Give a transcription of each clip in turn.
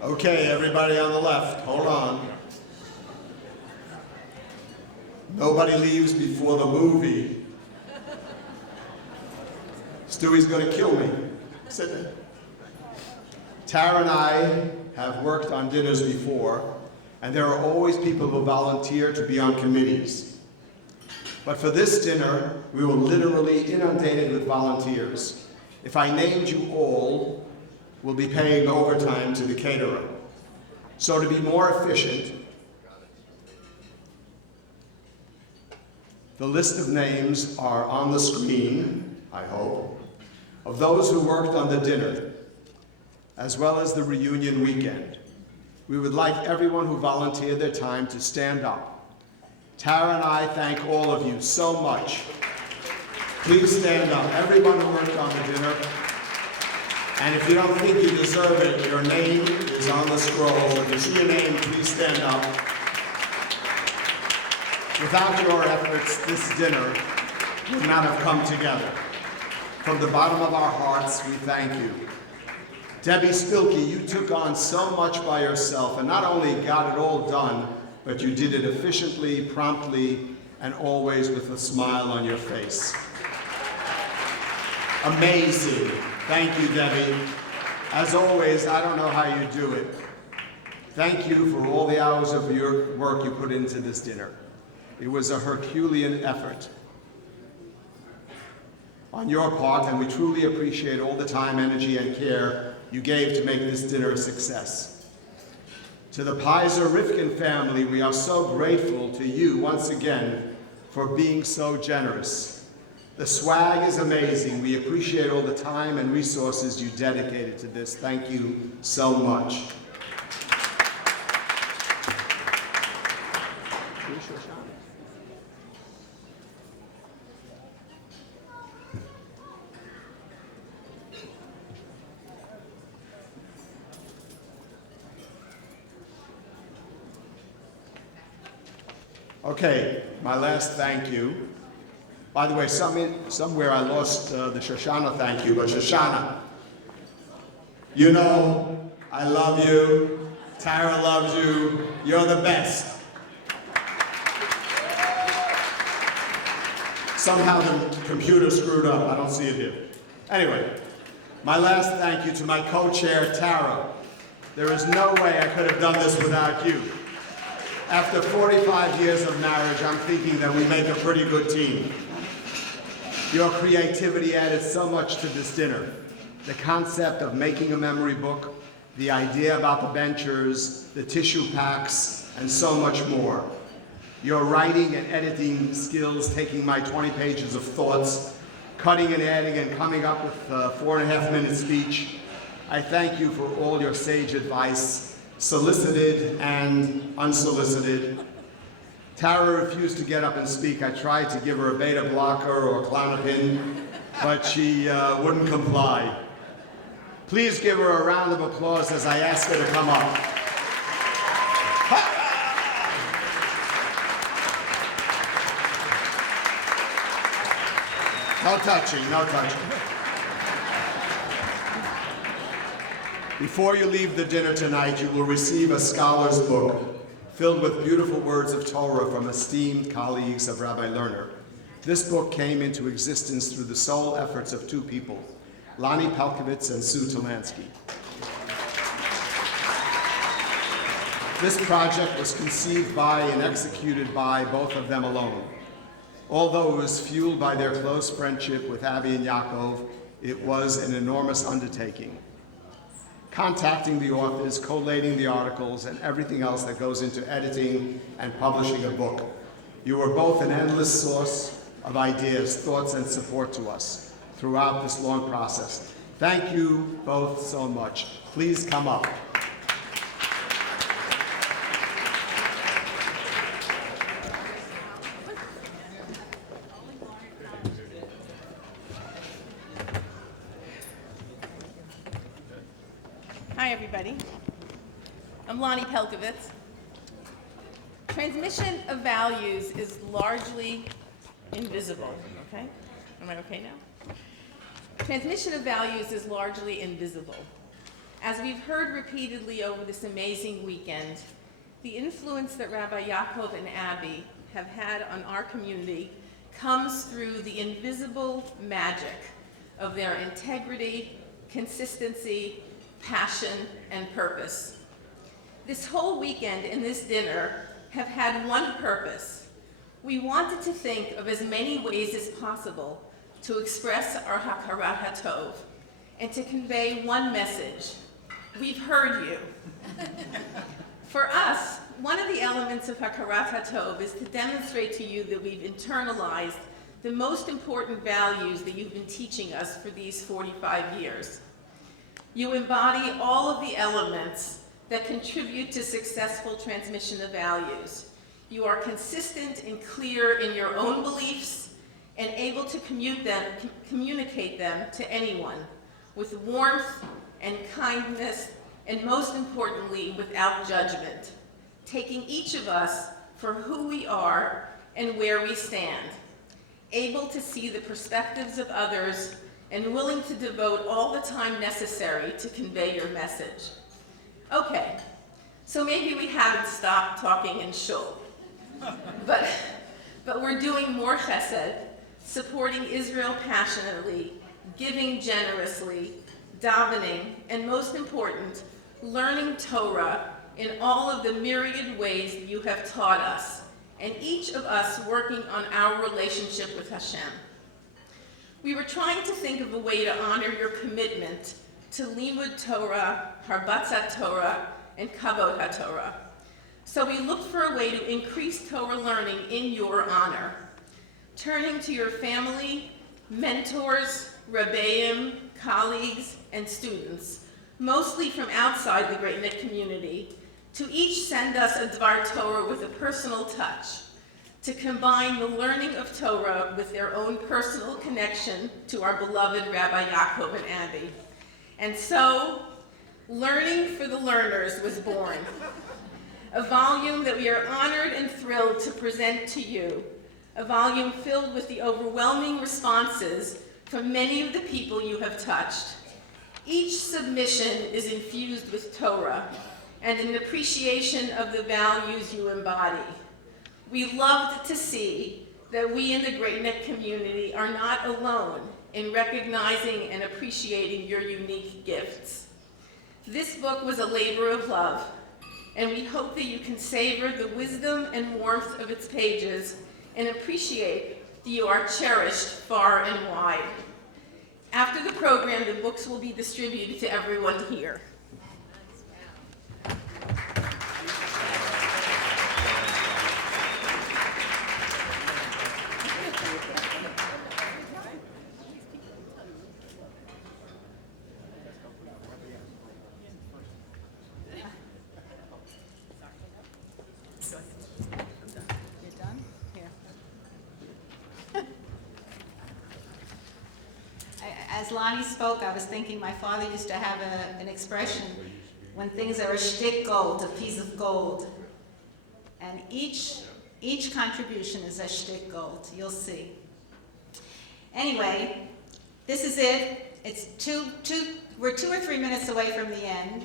Okay, everybody on the left, hold on. Nobody leaves before the movie. Stewie's gonna kill me. Sit there. Tara and I have worked on dinners before, and there are always people who volunteer to be on committees. But for this dinner, we were literally inundated with volunteers. If I named you all, we'll be paying overtime to the caterer. So to be more efficient, the list of names are on the screen, I hope, of those who worked on the dinner, as well as the reunion weekend. We would like everyone who volunteered their time to stand up. Tara and I thank all of you so much. Please stand up, everyone who worked on the dinner. And if you don't think you deserve it, your name is on the scroll. If you see your name, please stand up. Without your efforts, this dinner would not have come together. From the bottom of our hearts, we thank you. Debbie Spilkey, you took on so much by yourself and not only got it all done, but you did it efficiently, promptly, and always with a smile on your face. Amazing. Thank you, Debbie. As always, I don't know how you do it. Thank you for all the hours of your work you put into this dinner. It was a Herculean effort on your part, and we truly appreciate all the time, energy, and care you gave to make this dinner a success. To the Pizer Rifkin family, we are so grateful to you once again for being so generous. The swag is amazing. We appreciate all the time and resources you dedicated to this. Thank you so much. Okay, my last thank you. By the way, somewhere I lost the Shoshana thank you, but Shoshana, you know I love you, Tara loves you, you're the best. Somehow the computer screwed up, I don't see it here. Anyway, my last thank you to my co-chair, Tara. There is no way I could have done this without you. After 45 years of marriage, I'm thinking that we make a pretty good team. Your creativity added so much to this dinner. The concept of making a memory book, the idea about the benchers, the tissue packs, and so much more. Your writing and editing skills, taking my 20 pages of thoughts, cutting and adding and coming up with a 4.5-minute speech. I thank you for all your sage advice, solicited and unsolicited. Tara refused to get up and speak. I tried to give her a beta blocker or Klonopin, but she wouldn't comply. Please give her a round of applause as I ask her to come up. No touching, no touching. Before you leave the dinner tonight, you will receive a scholar's book filled with beautiful words of Torah from esteemed colleagues of Rabbi Lerner. This book came into existence through the sole efforts of two people, Lonnie Pelkowitz and Sue Talansky. This project was conceived by and executed by both of them alone. Although it was fueled by their close friendship with Abby and Yaacov, it was an enormous undertaking. Contacting the authors, collating the articles, and everything else that goes into editing and publishing a book. You were both an endless source of ideas, thoughts, and support to us throughout this long process. Thank you both so much. Please come up. Hi, everybody. I'm Lonnie Pelkowitz. Transmission of values is largely invisible, okay? Am I okay now? Transmission of values is largely invisible. As we've heard repeatedly over this amazing weekend, the influence that Rabbi Yaacov and Abby have had on our community comes through the invisible magic of their integrity, consistency, passion, and purpose. This whole weekend and this dinner have had one purpose. We wanted to think of as many ways as possible to express our hakarat hatov and to convey one message: we've heard you. For us, one of the elements of hakarat hatov is to demonstrate to you that we've internalized the most important values that you've been teaching us for these 45 years. You embody all of the elements that contribute to successful transmission of values. You are consistent and clear in your own beliefs and able to communicate them to anyone with warmth and kindness, and most importantly, without judgment, taking each of us for who we are and where we stand, able to see the perspectives of others and willing to devote all the time necessary to convey your message. Okay, so maybe we haven't stopped talking in shul, but we're doing more chesed, supporting Israel passionately, giving generously, davening, and most important, learning Torah in all of the myriad ways that you have taught us, and each of us working on our relationship with Hashem. We were trying to think of a way to honor your commitment to Limud Torah, Harbatzat Torah, and Kavod HaTorah. So we looked for a way to increase Torah learning in your honor, turning to your family, mentors, Rabbeim, colleagues, and students, mostly from outside the Great Knit community, to each send us a Dvar Torah with a personal touch, to combine the learning of Torah with their own personal connection to our beloved Rabbi Yaacov and Abby. And so, Learning for the Lerners was born, a volume that we are honored and thrilled to present to you, a volume filled with the overwhelming responses from many of the people you have touched. Each submission is infused with Torah and an appreciation of the values you embody. We loved to see that we in the Great Knit community are not alone in recognizing and appreciating your unique gifts. This book was a labor of love, and we hope that you can savor the wisdom and warmth of its pages and appreciate that you are cherished far and wide. After the program, the books will be distributed to everyone here. As Lonnie spoke, I was thinking my father used to have an expression, when things are a shtick gold, a piece of gold. And each contribution is a shtick gold, you'll see. Anyway, this is it. It's we're 2 or 3 minutes away from the end.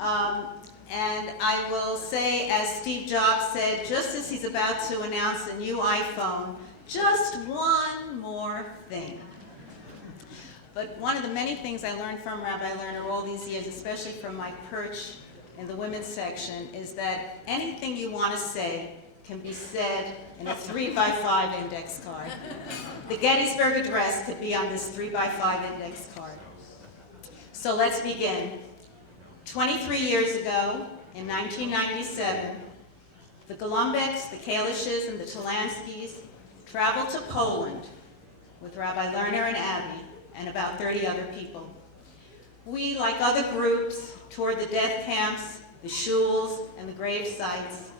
And I will say, as Steve Jobs said, just as he's about to announce a new iPhone, just one more thing. But one of the many things I learned from Rabbi Lerner all these years, especially from my perch in the women's section, is that anything you want to say can be said in a 3x5 index card. The Gettysburg Address could be on this 3x5 index card. So let's begin. 23 years ago, in 1997, the Golumbeks, the Kalishes, and the Tolanskis traveled to Poland with Rabbi Lerner and Abby and about 30 other people. We, like other groups, toured the death camps, the shuls, and the grave sites,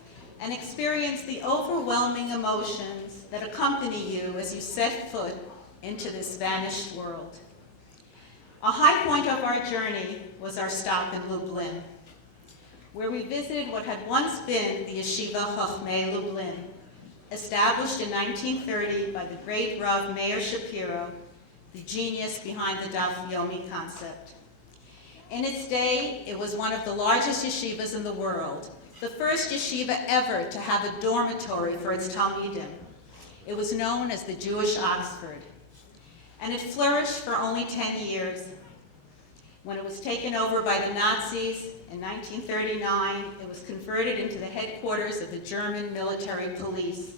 and experienced the overwhelming emotions that accompany you as you set foot into this vanished world. A high point of our journey was our stop in Lublin, where we visited what had once been the Yeshiva Chachmei Lublin, established in 1930 by the great Rav Meir Shapiro, the genius behind the Daf Yomi concept. In its day, it was one of the largest yeshivas in the world, the first yeshiva ever to have a dormitory for its talmidim. It was known as the Jewish Oxford. And it flourished for only 10 years. When it was taken over by the Nazis in 1939, it was converted into the headquarters of the German military police.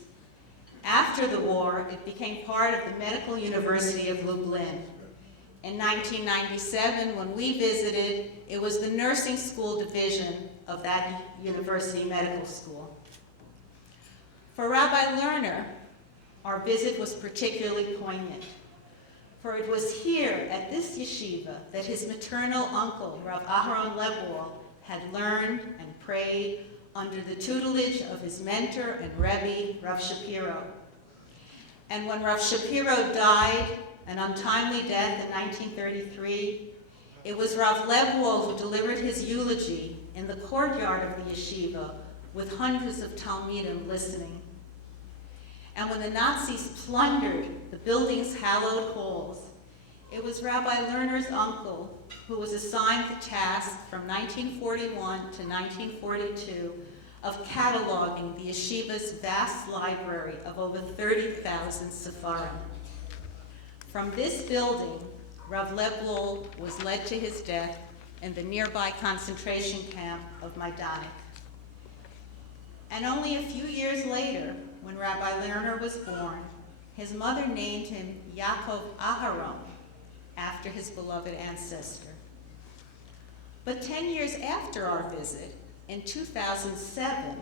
After the war, it became part of the Medical University of Lublin. In 1997, when we visited, it was the nursing school division of that university medical school. For Rabbi Lerner, our visit was particularly poignant, for it was here at this yeshiva that his maternal uncle, Rav Aharon Lebwohl, had learned and prayed under the tutelage of his mentor and Rebbe, Rav Shapiro. And when Rav Shapiro died, an untimely death in 1933, it was Rav Lebwohl who delivered his eulogy in the courtyard of the yeshiva with hundreds of talmidim listening. And when the Nazis plundered the building's hallowed halls, it was Rabbi Lerner's uncle who was assigned the task from 1941 to 1942 of cataloging the yeshiva's vast library of over 30,000 sefarim. From this building, Rav Lebwohl was led to his death in the nearby concentration camp of Majdanek. And only a few years later, when Rabbi Lerner was born, his mother named him Yaacov Aharon, after his beloved ancestor. But 10 years after our visit, in 2007,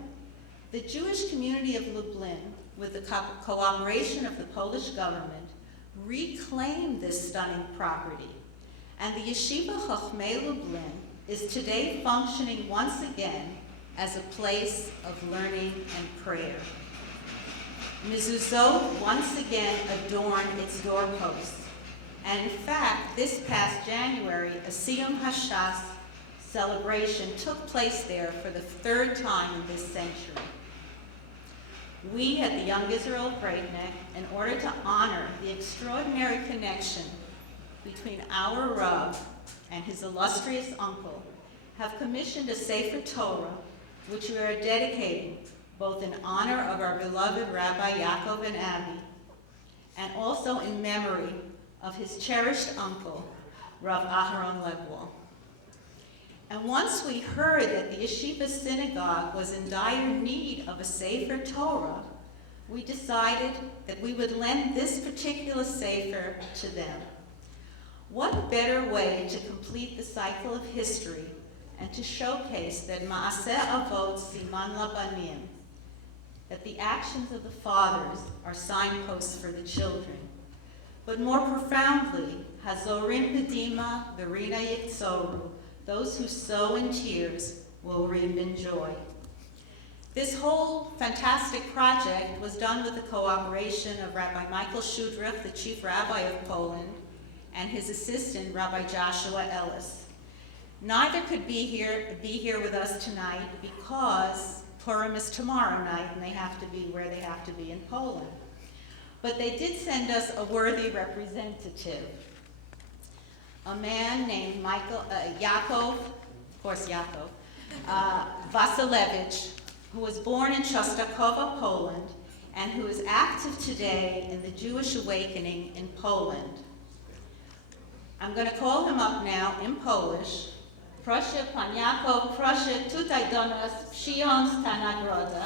the Jewish community of Lublin, with the cooperation of the Polish government, reclaimed this stunning property, and the Yeshiva Chochmei Lublin is today functioning once again as a place of learning and prayer. Mezuzot once again adorn its doorposts, and in fact, this past January, a Siyum Hashas celebration took place there for the third time in this century. We at the Young Israel Breakneck, in order to honor the extraordinary connection between our Rav and his illustrious uncle, have commissioned a Sefer Torah, which we are dedicating both in honor of our beloved Rabbi Yaacov and Abby, and also in memory of his cherished uncle, Rav Aharon Lebwohl. And once we heard that the Yeshiva synagogue was in dire need of a Sefer Torah, we decided that we would lend this particular Sefer to them. What better way to complete the cycle of history and to showcase that Maaseh Avot Siman Labanim, that the actions of the fathers are signposts for the children, but more profoundly, Hazorim Bedima Verina Yiktzoru, those who sow in tears will reap in joy. This whole fantastic project was done with the cooperation of Rabbi Michael Shudrich, the chief rabbi of Poland, and his assistant, Rabbi Joshua Ellis. Neither could be here with us tonight because Purim is tomorrow night and they have to be where they have to be in Poland. But they did send us a worthy representative, a man named Yaacov, of course Yaacov, Vasilevich, who was born in Częstochowa, Poland, and who is active today in the Jewish awakening in Poland. I'm going to call him up now in Polish. Proszę Pan Yaacov, proszę tutaj do nas przyjąć tę nagrodę.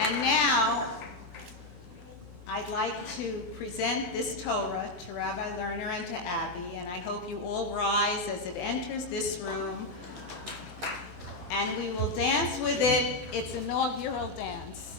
And now, I'd like to present this Torah to Rabbi Lerner and to Abby, and I hope you all rise as it enters this room, and we will dance with its inaugural dance.